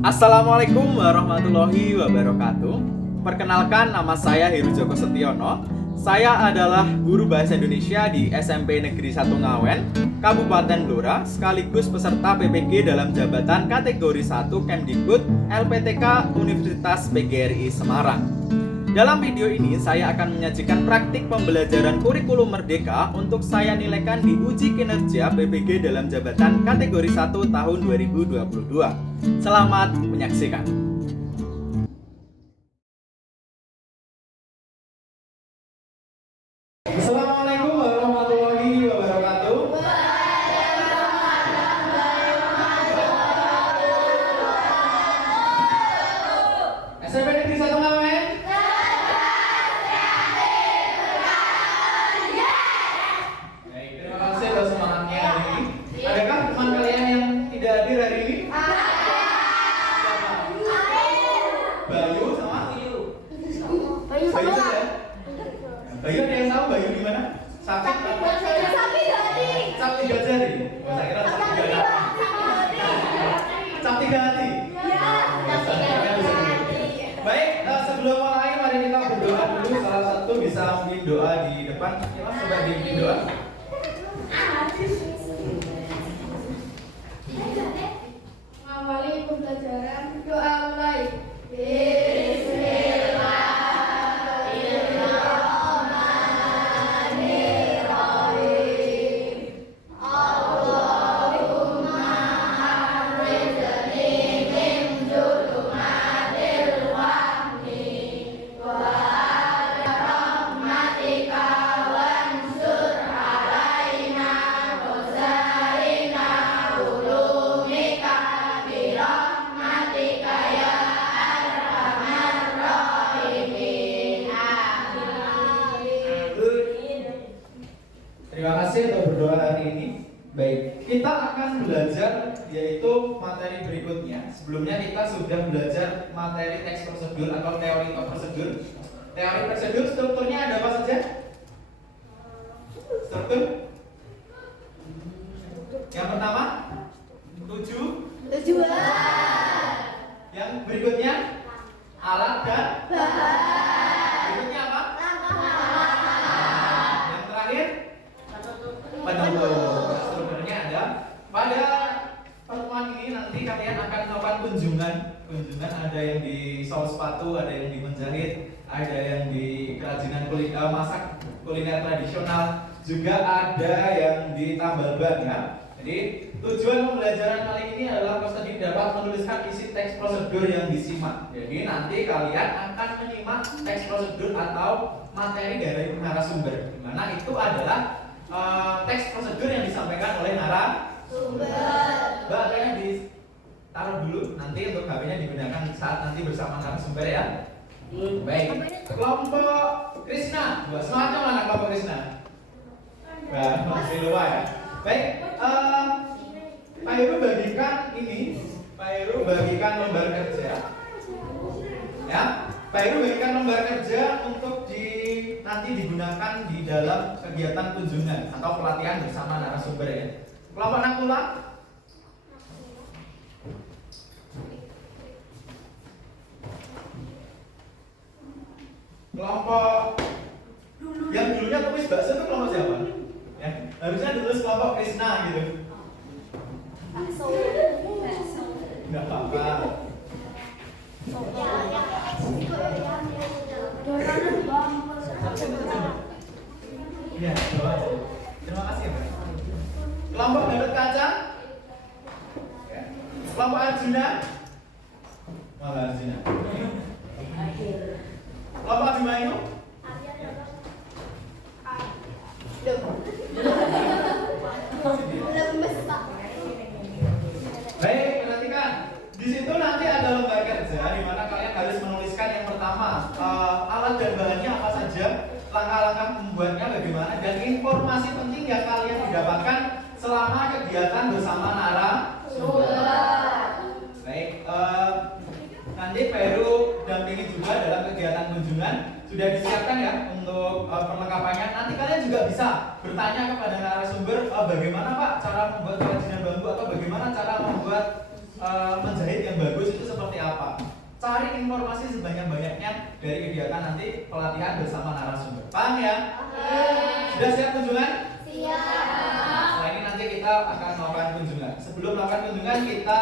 Assalamualaikum warahmatullahi wabarakatuh. Perkenalkan, nama saya Heru Joko Setiono. Saya adalah guru bahasa Indonesia di SMP Negeri 1 Ngawen, Kabupaten Blora, sekaligus peserta PPG dalam jabatan kategori 1 Kemdikbud LPTK Universitas PGRI Semarang. Dalam video ini saya akan menyajikan praktik pembelajaran kurikulum merdeka untuk saya nilaikan di uji kinerja PPG dalam jabatan kategori 1 tahun 2022. Selamat menyaksikan. Assalamualaikum warahmatullahi wabarakatuh. SMP Negeri 1 Ngawen. Baik, terima kasih atas semangatnya hari ini. Adakah teman kalian yang tidak hadir hari ini? Siapa? Bayu sama Bayu saja. Bayu ada yang tahu Bayu di mana? Sapi jari. Cap 3 jari. Oh, saya kira cap 3 jari. Cap 3 hati. Baik, sebelum mulai mari kita berdoa dulu. Salah satu bisa mungkin doa di depan. Ya, Mas, coba dibikin doa. Mengawali pembelajaran, doa mulai. Terima kasih untuk berdoa hari ini. Baik, kita akan belajar yaitu materi berikutnya. Sebelumnya kita sudah belajar materi teks prosedur atau teori prosedur. Teori prosedur strukturnya ada apa saja? Struktur yang pertama tujuan. Yang berikutnya alat dan berikutnya apa? Yang terakhir penutup. Strukturnya ada. Pada pertemuan ini nanti kalian akan melakukan kunjungan. Ada yang di sol sepatu, ada yang di menjahit, ada yang di kerajinan masak kuliner tradisional, juga ada yang di tambal ban ya. Jadi tujuan pembelajaran kali ini adalah peserta dapat menuliskan isi teks prosedur yang disimak. Jadi nanti kalian akan menyimak teks prosedur atau materi dari narasumber, di mana itu adalah teks prosedur yang disampaikan oleh narasumber. Mbak, kayaknya ditaruh dulu, nanti untuk HP-nya digunakan saat nanti bersama narasumber ya. Baik, kelompok Krishna, semangatnya mana kelompok Krishna? Nah, masih lupa ya. Baik, Pak Heru bagikan ini, Pak Heru bagikan lembar kerja. Ya, Pak Heru bagikan lembar kerja untuk nanti digunakan di dalam kegiatan kunjungan atau pelatihan bersama narasumber ya. Kelompok Nakula. Kelompok yang dulunya tulis bakso itu kelompok siapa? Ya, harusnya ditulis kelompok Krishna gitu. Enggak apa-apa. Ya, terima kasih ya, Pak. Kelompok Gatot Kaca. Ya. Kelompok Arjuna. Malah Arjuna. Kelompok Abimanyu. Baik, perhatikan. Di situ nanti ada lembar kerja di mana kalian harus menuliskan yang pertama alat dan bahannya apa saja, langkah-langkah membuatnya bagaimana, dan informasi penting yang kalian didapatkan selama kegiatan bersama narasumber. Baik, nanti Pak Heru dampingi juga dalam kegiatan kunjungan. Sudah disiapkan ya untuk perlengkapannya. Nanti kalian juga bisa bertanya kepada narasumber bagaimana Pak cara membuat kerajinan bambu atau bagaimana cara membuat menjahit yang bagus itu cari informasi sebanyak-banyaknya dari kegiatan nanti pelatihan bersama narasumber. Paham ya? Sudah siap kunjungan? Siap. Setelah ini nanti kita akan melakukan kunjungan. Sebelum melakukan kunjungan kita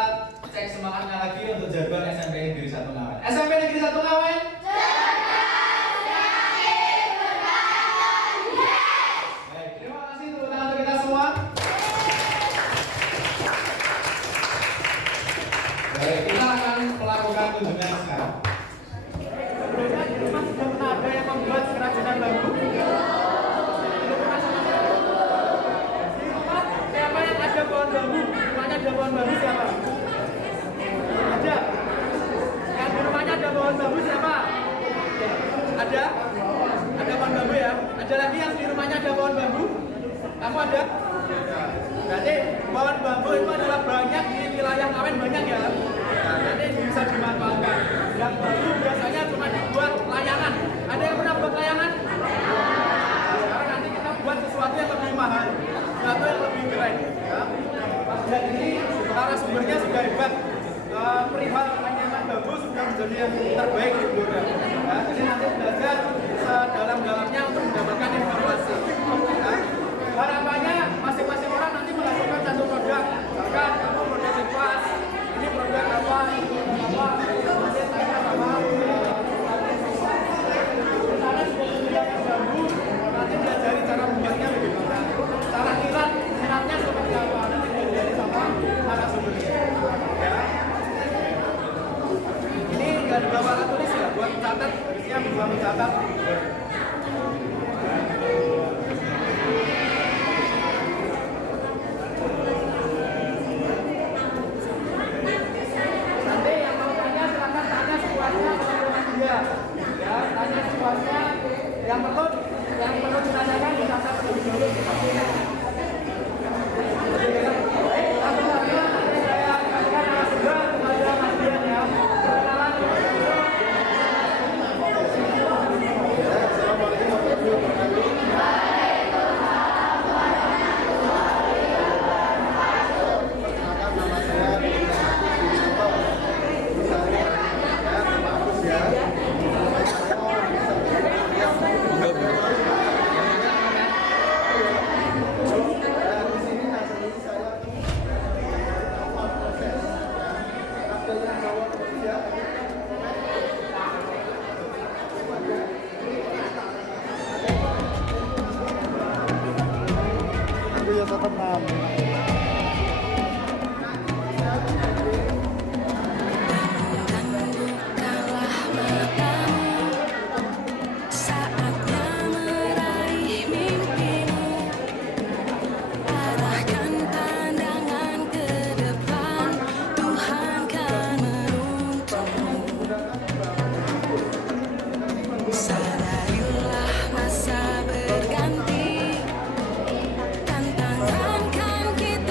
cek semangatnya lagi untuk jadwal SMP Negeri 1 Ngawen. SMP Negeri 1 Ngawen? Baik, terima kasih tepuk tangan untuk kita semua. Baik, kita akan melakukan kunjungan sekarang. Sebelumnya di rumah sudah pernah ada yang membuat kerajinan bambu? Siapa yang ada pohon bambu? Rumahnya ada pohon bambu siapa? Ada? Yang di rumahnya ada pohon bambu siapa? Ada? Ada pohon bambu ya? Ada lagi yang di rumahnya ada pohon bambu? Kamu ada? Berarti pohon bambu itu adalah banyak di wilayah Ngawen, banyak ya? Nanti bisa dimanfaatkan. Yang bambu biasanya cuma dibuat layangan. Ada yang pernah buat layangan? Sekarang nanti kita buat sesuatu yang lebih mahal, sesuatu yang lebih keren. Ya. Dan ini narasumbernya sudah hebat. Perihal anyaman bambu sudah menjadi yang terbaik di Blora. Ya, jadi nanti belajar sedalam-dalamnya untuk mendapatkan informasi. Ya. Harapannya masing-masing orang nanti menghasilkan satu produk. Misalkan kamu produk kipas, ini produk apa, ini produk apa, nanti tanya sama misalnya menggunakan bambu, nanti diajari cara membuatnya bagaimana, cara kiratnya seperti apa, nanti diajari sama narasumbernya. Ya. Ini nggak ada alat tulis ya, buat mencatat, harusnya bisa mencatat. Nanti yang mau tanya silakan tanya sepuasnya kepada dia. Ya, tanya sepuasnya. Yang perlu ditanyakan dicatat terlebih dahulu. Langsung saja nanti saya kasihkan narasumber kepada Mas Dian ya. Perkenalan dulu. Assalamualaikum warahmatullahi wabarakatuh. Tantangan kan kita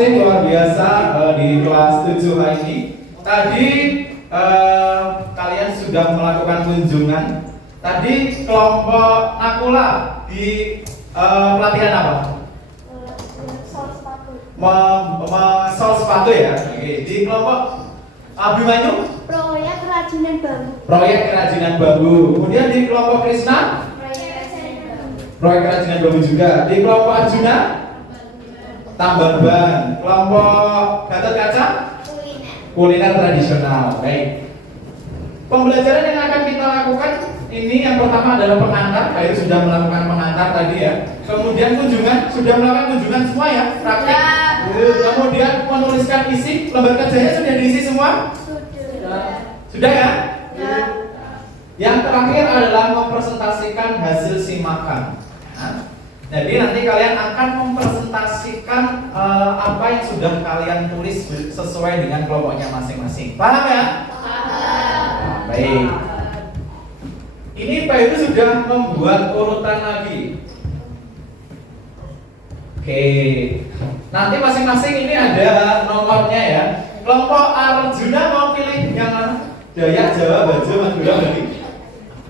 kasih luar biasa di kelas 7 hari ini. Tadi kalian sudah melakukan kunjungan. Tadi kelompok Nakula di pelatihan apa? Sol sepatu ya. Oke. Di kelompok Abimanyu? Proyek kerajinan bambu. Proyek kerajinan bambu. Kemudian di kelompok Krisna? Proyek kerajinan bambu juga. Di kelompok Arjuna? Tambang ban. Kelompok Gatot Kaca? Kuliner tradisional. Baik. Pembelajaran yang akan kita lakukan ini yang pertama adalah pengantar. Baik, sudah melakukan pengantar tadi ya. Kemudian kunjungan, sudah melakukan kunjungan semua ya, praktik. Kemudian menuliskan isi, lembar kerjanya sudah diisi semua? Sudah ya? Yang terakhir adalah mempresentasikan hasil simakan. Jadi nanti kalian akan mempresentasikan apa yang sudah kalian tulis sesuai dengan kelompoknya masing-masing. Paham ya? Paham. Baik. Ini Pak Heru sudah membuat urutan lagi. Oke. Nanti masing-masing ini ada nomornya ya. Kelompok Arjuna mau pilih yang mana? Dayak, Jawa, Bajo, Madura, Bali.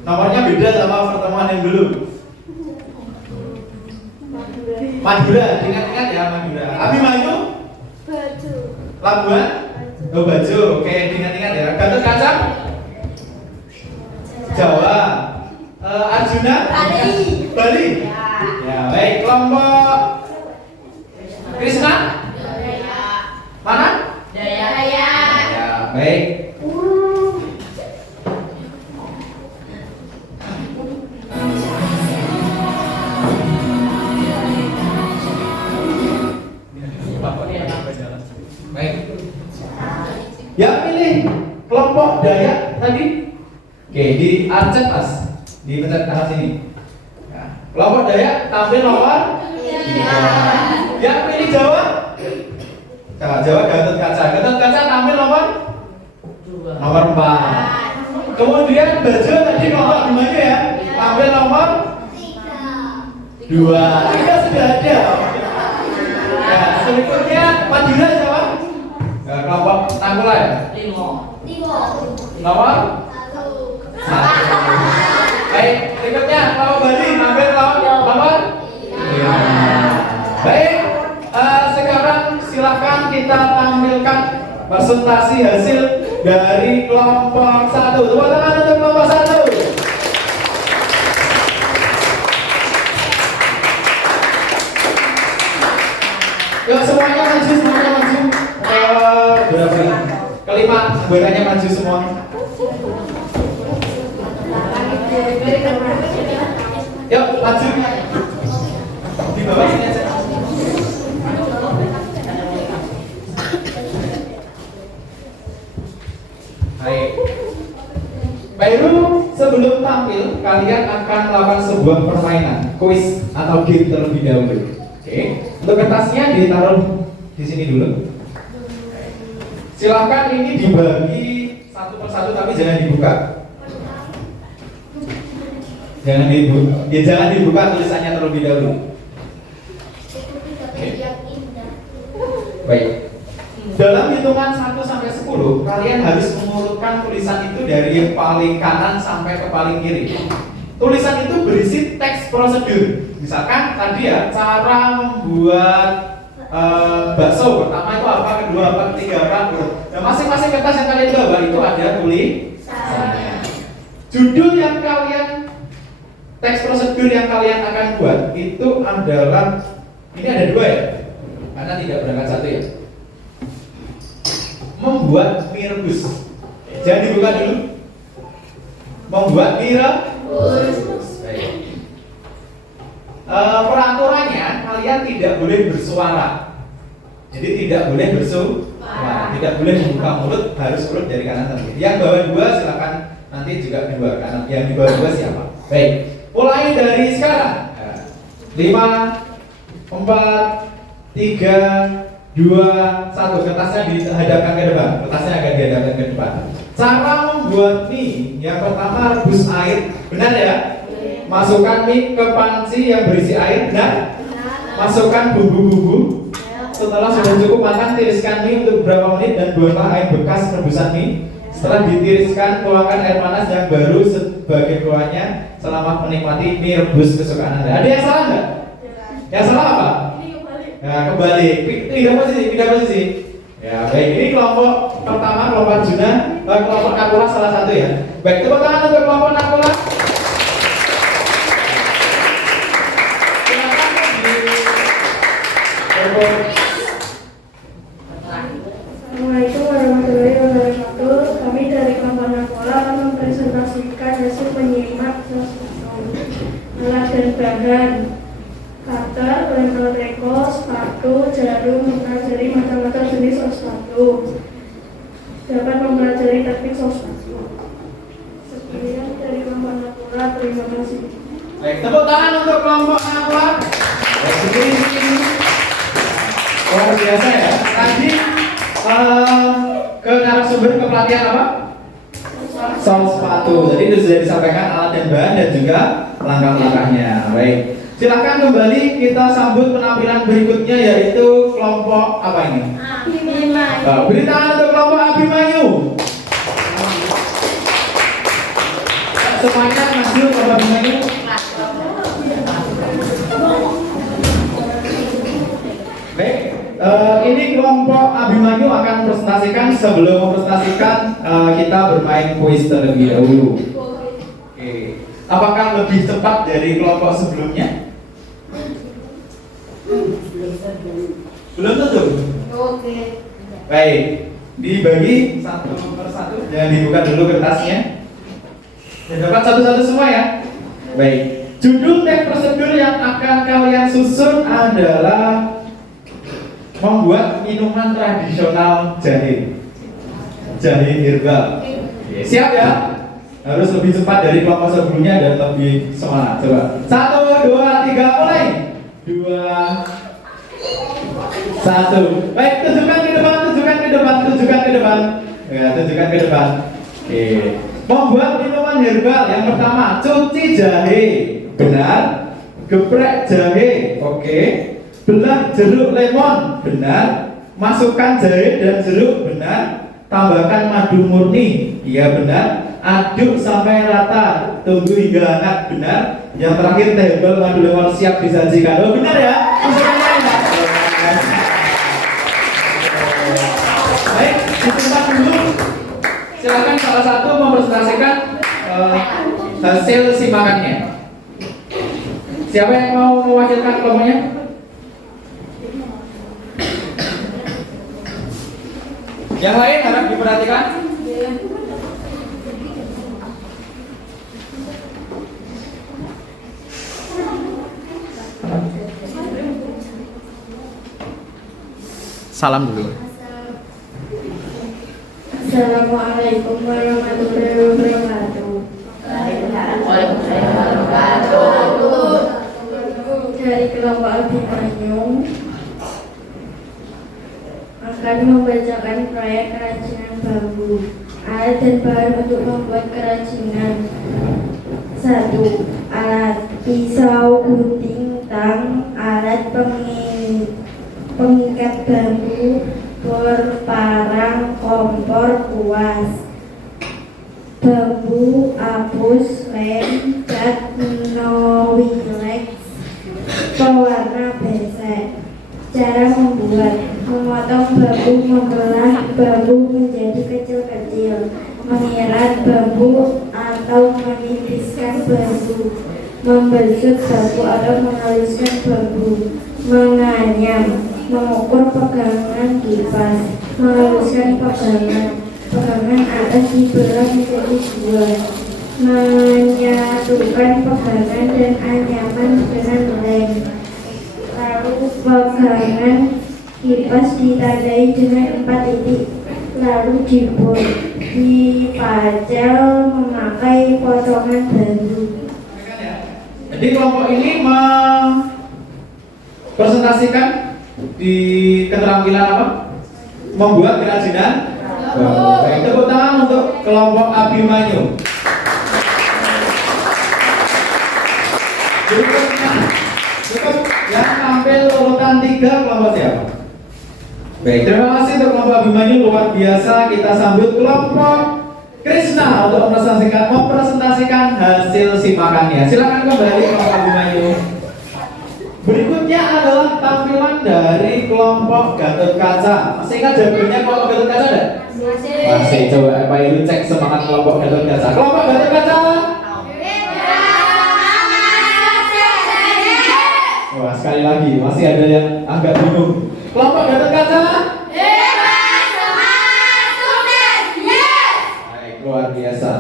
Nomornya beda sama pertemuan yang dulu. Madura, ingat-ingat ya Madura. Abimanyu? Baju. Labuan? Oh Bajo, oke, ingat-ingat ya. Gatot Kaca? Jawa. Arjuna? Bali. Bali? Ya, baik. Kelompok Krisna? Mana? Daya. Ya, baik. Baik. Yang pilih kelompok Dayak tadi? Oke, di Aceh Mas, di pencet kanan sini. Ya. Kelompok Dayak tampil nomor 3. Yang pilih Jawa? Jawa Gatot Kaca. Gatot Kaca tampil nomor 4. Kemudian Bajo tadi nomor gimana ya? Tampil nomor 2. Kita sudah ada. Ya, berikutnya Madura Jawa. Ya, kelompok Nakula ya? Nomor 1. Baik, berikutnya kelompok Bali tampil nomor 5. Baik, sekarang silakan kita tampilkan presentasi hasil dari kelompok 1. Tepuk tangan untuk kelompok 1. Yuk semuanya maju, berapa ini? Kelima, sebenarnya maju semua. Yuk maju. Di bawah sini aja. Baik. Pak Heru, sebelum tampil, kalian akan melakukan sebuah permainan, quiz atau game terlebih dahulu. Oke. Untuk kertasnya ditaruh di sini dulu. Silakan ini dibagi satu persatu tapi jangan dibuka. Jangan dibuka tulisannya terlebih dahulu. Oke. Baik. Dalam hitungan 1 sampai 10, kalian harus mengurutkan tulisan itu dari yang paling kanan sampai ke paling kiri. Tulisan itu berisi teks prosedur. Misalkan tadi ya, cara membuat bakso. Pertama itu apa, kedua apa, ketiga apa. Nah, masing-masing kertas yang kalian bawa itu ada tulisannya. Judul yang kalian, teks prosedur yang kalian akan buat itu adalah, ini ada 2 ya, karena tidak berangkat 1 ya. Membuat mie rebus. Jangan dibuka dulu. Membuat mie rebus. Peraturannya kalian tidak boleh bersuara. Jadi tidak boleh bersuara, tidak boleh membuka mulut, harus mulut dari kanan ke kiri. Yang bawah 2 silakan nanti juga di bawah kanan. Yang di bawah 2 siapa? Baik. Mulai dari sekarang. 5, 4, 3, 2, 1. Kertasnya dihadapkan ke depan. Kertasnya akan dihadapkan ke depan. Cara membuat mie, yang pertama rebus air, benar ya? Masukkan mie ke panci yang berisi air, benar? Masukkan bumbu-bumbu, setelah sudah cukup matang, tiriskan mie untuk beberapa menit dan buanglah air bekas rebusan mie. Setelah ditiriskan, tuangkan air panas yang baru sebagai bawahnya selama menikmati mie rebus kesukaan Anda. Ada yang salah nggak? Yang salah apa? Ya, kembali. Pindah posisi. Ya, baik. Ini kelompok pertama, kelompok Arjuna, kelompok Nakula salah satu ya. Baik, tepuk tangan untuk kelompok Nakula. Assalamualaikum warahmatullahi wabarakatuh. Kami dari kelompok Nakula akan mempresentasikan hasil penyimak alat dan bahan cutter, lempel teko, sepatu, jarum, mempelajari macam-macam jenis sos sepatu. Dapat mempelajari teknik sos sepatu. Sekian dari kelompok Nakula. Terima kasih. Baik, tepuk tangan untuk kelompok Nakula. Baik, segini. Luar biasa ya. Tadi ke narasumber ke pelatihan apa? Sol sepatu. Jadi itu sudah disampaikan alat dan bahan dan juga langkah-langkahnya. Baik. Silakan kembali kita sambut penampilan berikutnya yaitu kelompok apa ini? Abimanyu. Beri tangan untuk kelompok Abimanyu. Semuanya maju kelompok Abimanyu. Baik, ini kelompok Abimanyu akan presentasikan. Sebelum mempresentasikan, kita bermain kuis terlebih dahulu. Oke, apakah lebih cepat dari kelompok sebelumnya? Belum tentu. Oke. Baik, dibagi satu persatu. Jangan dibuka dulu kertasnya. Dan dapat satu-satu semua ya. Baik, judul teks prosedur yang akan kalian susun adalah membuat minuman tradisional jahe herbal. Oke, siap ya? Harus lebih cepat dari kelompok sebelumnya dan lebih semangat. Coba 1, 2, 3, mulai. 2, 1. Baik, tunjukkan ke depan. Ya, tunjukkan ke depan. Oke. Membuat minuman herbal yang pertama, cuci jahe. Benar. Geprek jahe. Oke. Belah jeruk lemon. Benar. Masukkan jahe dan jeruk. Benar. Tambahkan madu murni. Iya, benar. Aduk sampai rata. Tunggu hingga hangat. Benar. Yang terakhir teh herbal madu lemon siap disajikan. Oh, benar ya? Baik, disimpan dulu. Silakan salah satu mempresentasikan hasil simpakannya. Siapa yang mau mewakilkan kelompoknya? Yang lain harap diperhatikan. Salam dulu. Assalamualaikum warahmatullahi wabarakatuh. Dari kelompok Abimanyu akan membacakan proyek kerajinan bambu. Alat dan bahan untuk membuat kerajinan. 1. Alat pisau, gunting, tang, alat pengikat bambu, bor, parang, kompor, kuas, bambu, apus, lem, cat, nowilex, pewarna besek. Cara membuat: memotong bambu, membelah bambu menjadi kecil-kecil, mengikat bambu atau menipiskan bambu, membesut bambu atau menghaluskan bambu, menganyam, mengukur pegangan kipas, menghaluskan pegangan atas dibelah menjadi 2, menyatukan pegangan dan anyaman dengan lem. Lalu pegangan kipas ditandai dengan 4 titik, lalu dipacel memakai potongan bambu. Jadi kelompok ini mempresentasikan di keterampilan apa? Membuat kerajinan bambu. Baik, tepuk tangan untuk kelompok Abimanyu. Berikutnya, yang tampil urutan 3 kelompok siapa? Baik, terima kasih untuk kelompok Abimanyu, luar biasa. Kita sambut kelompok Krishna untuk mempresentasikan hasil simakannya. Silakan kembali kelompok Abimanyu. Berikutnya adalah tampilan dari kelompok Gatot Kaca. Masih ingat jagoannya kelompok Gatot Kaca enggak? Masih. Coba Pak Ilu cek semangat kelompok Gatot Kaca. Kelompok Gatot Kaca. Wah, sekali lagi masih ada yang agak bingung. Kelompok Gatot Kaca. Baik, luar biasa.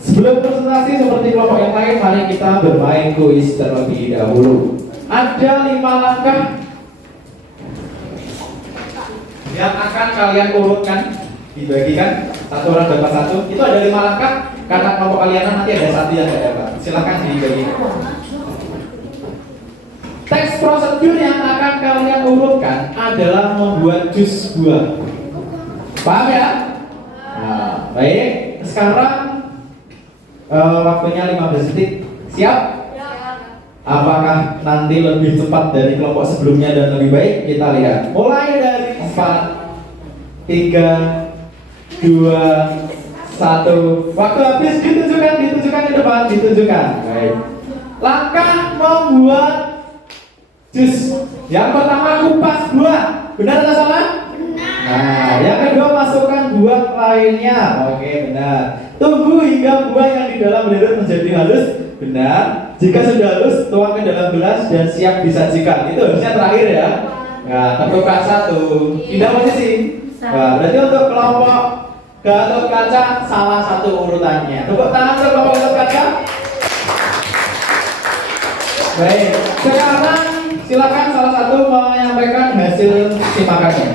Sebelum presentasi seperti kelompok yang lain, mari kita bermain kuis terlebih dahulu. Ada 5 langkah yang akan kalian urutkan, dibagikan, satu orang dapat satu. Itu ada 5 langkah, karena kelompok kalian nanti ada satu yang tidak dapat. Silakan dibagikan. Teks prosedur yang akan kalian urutkan adalah membuat jus buah. Paham ya? Nah, baik. Sekarang waktunya 15 detik. Siap? Apakah nanti lebih cepat dari kelompok sebelumnya dan lebih baik? Kita lihat. Mulai dari 4, 3, 2, 1. Waktu habis, ditunjukkan di depan, ditunjukkan. Baik. Langkah membuat jus. Yang pertama, kupas buah. Benar atau salah? Nah, yang kedua, masukkan buah lainnya. Oke, benar. Tunggu hingga buah yang di dalam blender menjadi halus. Benar. Jika sudah halus, tuang ke dalam gelas dan siap disajikan. Itu harusnya terakhir ya. Nah, tentukan 1. Pindah posisi. Nah, berarti untuk kelompok Gatot Kaca salah satu urutannya. Tepuk tangan untuk kelompok Gatot Kaca. Baik. Sekarang silakan salah satu menyampaikan hasil simakannya.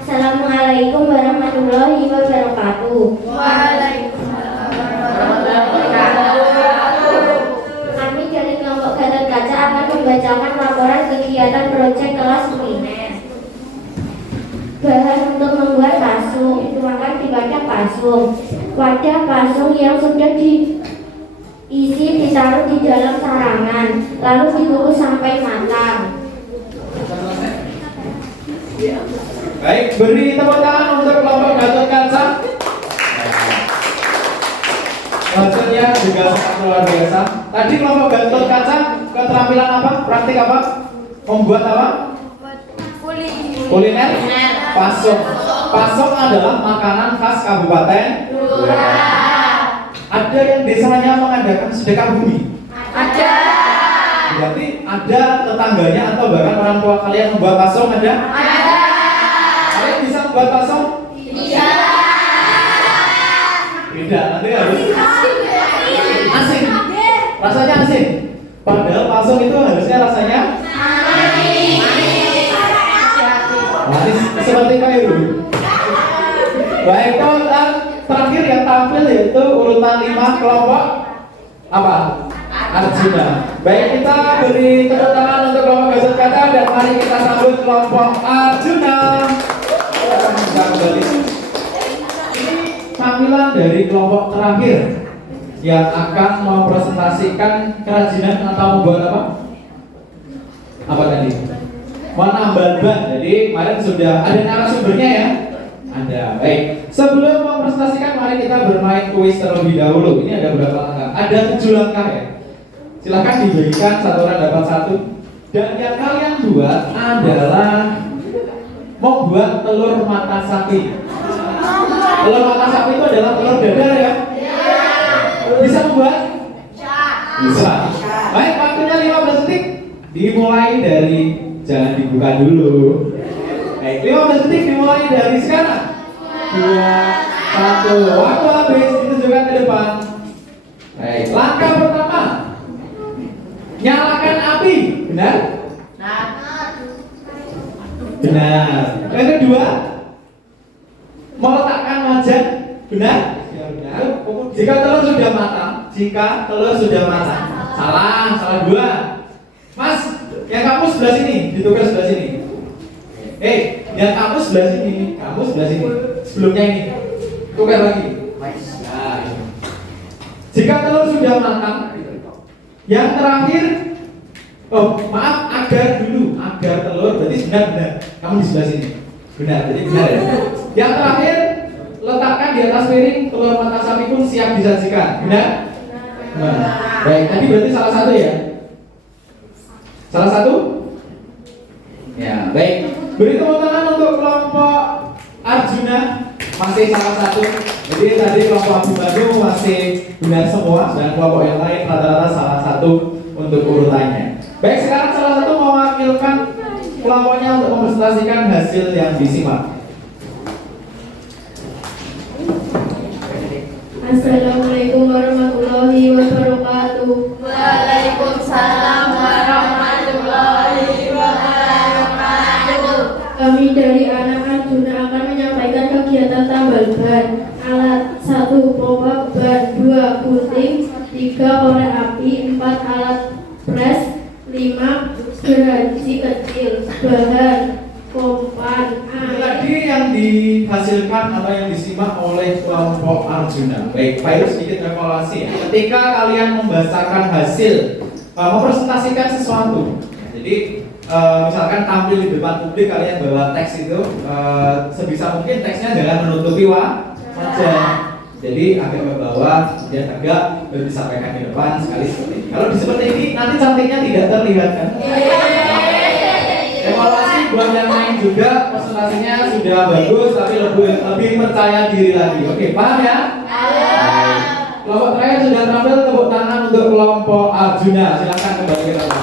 Assalamualaikum warahmatullahi wabarakatuh. Waalaikumsalam warahmatullahi wabarakatuh. Kami dari kelompok Gatot Kaca akan membacakan laporan kegiatan proyek kelas kuliner. Bahan untuk membuat pasung, dituangkan di wadah pasung. Wadah pasung yang sudah diisi ditaruh di dalam sarangan, lalu dikukus sampai matang. Baik, beri tepuk tangan untuk kelompok Gatot Kaca. Hasilnya juga sangat luar biasa. Tadi kelompok Gatot Kaca keterampilan apa? Praktik apa? Membuat apa? Kuliner? Pasung. Pasung adalah makanan khas Kabupaten Blora. Ada yang desanya mengadakan sedekah bumi? Ada. Berarti ada tetangganya atau bahkan orang tua kalian membuat pasung ada? Ada. Kalian bisa membuat pasung? Iya. Tidak, nanti harus asin. Rasanya asin. Padahal pasung itu harusnya rasanya manis seperti kayu. Baik, terakhir yang tampil yaitu urutan 5 kelompok apa? Arjuna. Baik, kita beri tepuk tangan untuk kelompok Gatot Kaca dan mari kita sambut kelompok Arjuna. Bisa kembali. Ini tampilan dari kelompok terakhir yang akan mempresentasikan kerajinan atau membuat apa? Apa tadi? Menambal ban. Jadi kemarin sudah ada narasumbernya ya? Ada. Baik. Sebelum mempresentasikan, mari kita bermain kuis terlebih dahulu. Ini ada berapa langkah? Ada 7 langkah ya. Silahkan diberikan, satu orang dapat 1. Dan yang kalian buat adalah membuat telur mata sapi. Telur mata sapi itu adalah telur dadar ya? Bisa membuat? Bisa. Baik, waktunya 15 detik. Dimulai dari, jangan dibuka dulu. Baik, 15 detik dimulai dari sekarang. 2, 1. Waktu habis, ditunjukkan ke depan. Baik, langkah pertama, nyalakan api. Benar? Benar. Yang kedua, meletakkan wajan. Benar? Benar. Jika telur sudah matang, salah 2. Mas, yang kamu sebelah sini, ditukar sebelah sini. Yang kamu sebelah sini, kamu sebelah sini. Sebelumnya ini, tukar lagi. Nah, jika telur sudah matang, yang terakhir Oh, maaf, agar dulu, agar telur, berarti benar. Kamu di sebelah sini. Benar, jadi benar ya. Yang terakhir, letakkan di atas piring telur mata sapi pun siap disajikan. Benar? Benar. Baik, tadi berarti salah satu ya? Salah satu? Ya, baik. Beri tepuk tangan untuk kelompok Arjuna, masih salah satu. Jadi tadi kelompok Abu Badu masih benar semua, dan kelompok yang lain rata-rata salah satu untuk urutannya. Baik, sekarang salah satu mewakilkan kelompoknya untuk mempresentasikan hasil yang disimak. Assalamualaikum warahmatullahi wabarakatuh. Waalaikumsalam warahmatullahi wabarakatuh. Kami dari anak Arjuna akan menyampaikan kegiatan tambal ban. Alat 1 pompa ban, 2 puting, 3 korek api, 4 alat pres, 5 gergaji kecil. Bahan kompan Itu tadi yang dihasilkan atau yang disimak oleh kelompok Arjuna. Baik, Pak Iru sedikit evaluasi ya. Ketika kalian membacakan hasil, mempresentasikan sesuatu, jadi misalkan tampil di depan publik, kalian bawa teks itu, sebisa mungkin teksnya jangan menutupi wajah. Jadi agak ke bawah, kemudian agak baru disampaikan di depan sekali seperti ini. Kalau seperti ini, nanti cantiknya tidak terlihat kan? Evaluasi buat yang lain juga, presentasinya sudah bagus, tapi lebih percaya diri lagi. Oke, paham ya? Baik. Kelompok terakhir sudah terampil, tepuk tangan untuk kelompok Arjuna. Silakan kembali ke tempat.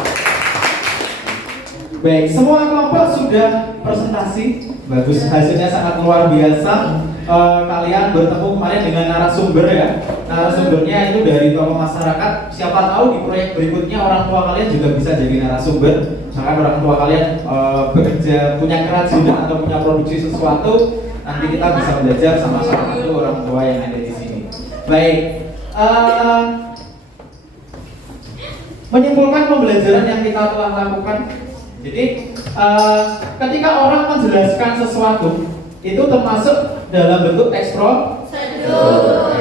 Baik, semua kelompok sudah presentasi, bagus, hasilnya sangat luar biasa. Kalian bertemu kemarin dengan narasumber ya. Narasumbernya itu dari tokoh masyarakat. Siapa tahu di proyek berikutnya orang tua kalian juga bisa jadi narasumber. Misalkan orang tua kalian bekerja, punya kerajinan atau punya produksi sesuatu, nanti kita bisa belajar sama salah satu orang tua yang ada di sini. Baik, menyimpulkan pembelajaran yang kita telah lakukan. Jadi ketika orang menjelaskan sesuatu itu termasuk dalam bentuk teks prosedur.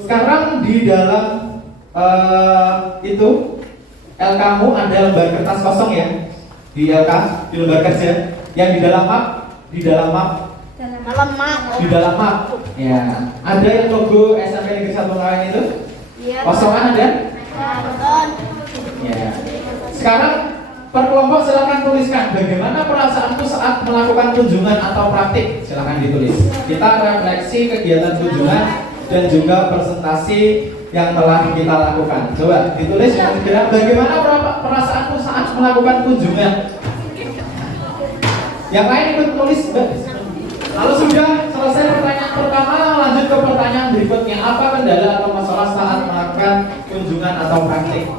Sekarang di dalam itu LK-mu ada lembar kertas kosong ya, di LK, di lembar kerja, yang di dalam map, di dalam map, ya, ada yang logo SMP Negeri 1 Ngawen itu, kosongan ada? Ya. Sekarang per kelompok silakan tuliskan bagaimana perasaanku saat melakukan kunjungan atau praktik. Silakan ditulis. Kita refleksi kegiatan kunjungan dan juga presentasi yang telah kita lakukan. Coba ditulis segera bagaimana perasaanku saat melakukan kunjungan. Yang lain ikut tulis. Lalu sudah selesai pertanyaan pertama, lanjut ke pertanyaan berikutnya. Apa kendala atau masalah saat melakukan kunjungan atau praktik?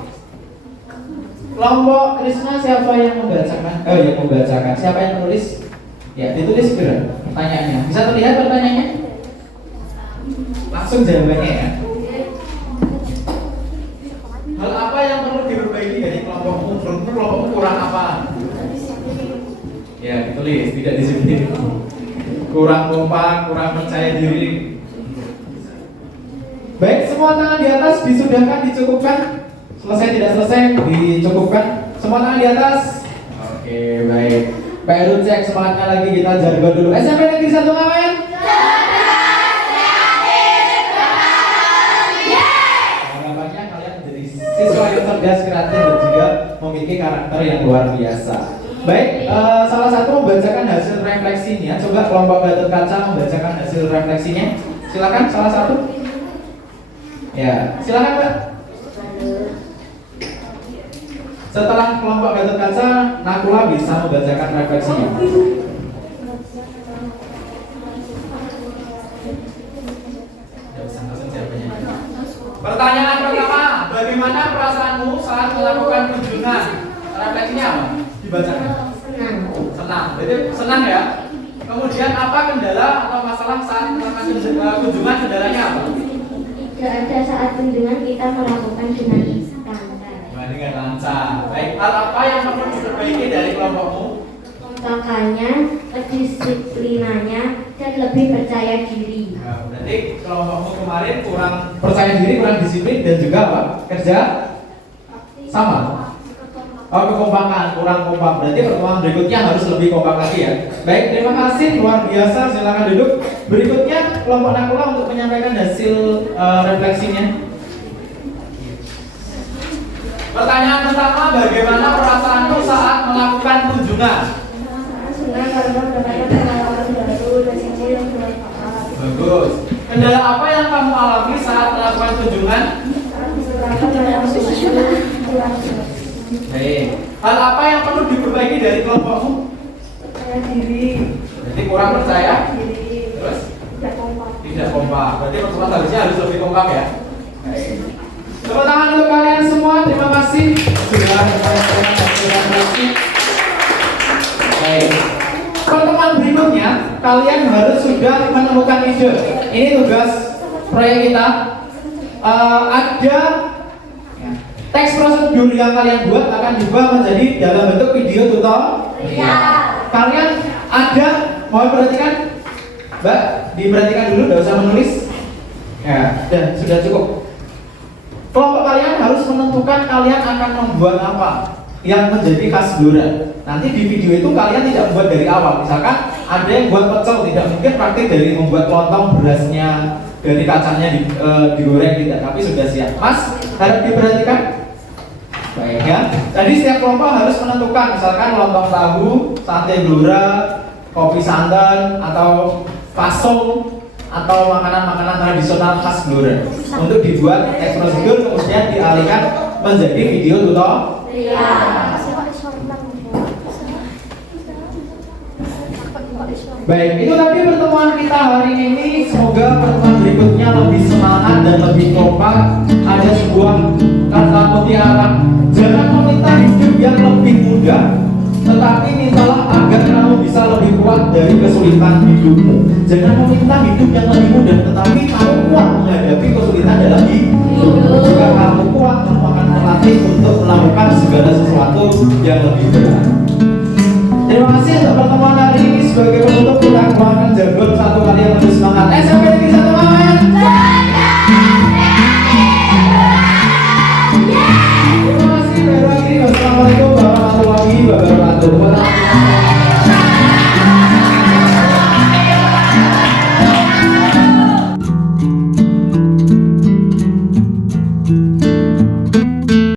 Kelompok Krisna siapa yang membacakan? Yang membacakan. Siapa yang menulis? Ya, ditulis segera pertanyaannya. Bisa terlihat pertanyaannya? Langsung jawabannya ya. Hal apa yang perlu diperbaiki dari kelompokmu? Kelompokmu kurang apa? Ya, ditulis, tidak disebut. Kurang kompak, kurang percaya diri. Baik, semua tangan di atas disudahkan, dicukupkan. Selesai tidak selesai dicukupkan. Semua tangan di atas. Oke, baik. Pak Heru cek semangatnya lagi, kita jargon dulu. SMP Negeri 1 Ngawen. Harapannya kalian menjadi siswa yang cerdas, kreatif dan juga memiliki karakter yang luar biasa. Baik, salah satu membacakan hasil refleksinya. Coba kelompok Gatot Kaca membacakan hasil refleksinya. Silakan salah satu. Ya, silakan Mbak. Setelah kelompok Gatot Kaca, Nakula bisa membacakan refleksinya. Pertanyaan pertama, bagaimana perasaanmu saat melakukan kunjungan? Refleksinya apa? Dibacakan. Senang. Jadi senang ya. Kemudian apa kendala atau masalah saat melakukan kunjungan? Kendalanya apa? Tidak ada saat kunjungan kita melakukan dengan lancar. Dengan lancar. Baik, hal apa yang perlu diperbaiki dari kelompokmu? Kompakannya, kedisiplinannya, dan lebih percaya diri. Nah, berarti kelompokmu kemarin kurang percaya diri, kurang disiplin, dan juga apa? Kerja sama. Oh, kekompakan, kurang kompak. Berarti pertemuan berikutnya harus lebih kompak lagi ya. Baik, terima kasih, luar biasa. Silakan duduk. Berikutnya kelompok Nakula untuk menyampaikan hasil refleksinya. Pertanyaan pertama, bagaimana perasaanmu saat melakukan kunjungan? Senang karena mendapatkan pengalaman baru dan ilmu yang bermanfaat. Bagus. Kendala apa yang kamu alami saat melakukan kunjungan? Baik. Hal apa yang perlu diperbaiki dari kelompokmu? Percaya diri. Berarti kurang percaya. Diri. Terus? Tidak kompak. Tidak kompak. Berarti pertemuan harusnya harus lebih kompak ya. Baik. Tepuk tangan untuk kalian semua. Terima kasih sudah menyampaikan hasil refleksi. Baik. Pertemuan berikutnya kalian harus sudah menemukan ide. Ini tugas proyek kita. Ada teks prosedur yang kalian buat akan diubah menjadi dalam bentuk video tutorial. Kalian ada, mohon perhatikan, Mbak, diperhatikan dulu, tidak usah menulis. Ya, dan sudah cukup. Kelompok kalian harus menentukan kalian akan membuat apa yang menjadi khas Blora. Nanti di video itu kalian tidak membuat dari awal. Misalkan ada yang buat pecel, tidak mungkin praktik dari membuat lontong berasnya, dari kacangnya digoreng tidak, tapi sudah siap. Mas, harap diperhatikan. Baik ya. Jadi setiap kelompok harus menentukan, misalkan lontong tahu, sate Blora, kopi santan, atau pasong, atau makanan-makanan tradisional khas Blora. Untuk dibuat teks prosedur, kemudian dialihkan menjadi video tutorial. Baik, itu tadi pertemuan kita hari ini. Semoga pertemuan berikutnya lebih semangat dan lebih kompak. Ada sebuah kata mutiara, jangan meminta hidup yang lebih mudah, tetapi mintalah agar kamu bisa lebih kuat dari kesulitan hidupmu. Jangan meminta hidup yang lebih mudah, tetapi kamu kuat menghadapi kesulitan dalam hidup. Jika kamu kuat, kamu akan terlatih untuk melakukan segala sesuatu yang lebih berat. Terima kasih untuk pertemuan hari ini. Sebagai penutup kita keluarkan jargon satu kali yang lebih semangat. SMP Negeri 1 Mawen. Terima kasih. Wassalamualaikum warahmatullahi wabarakatuh.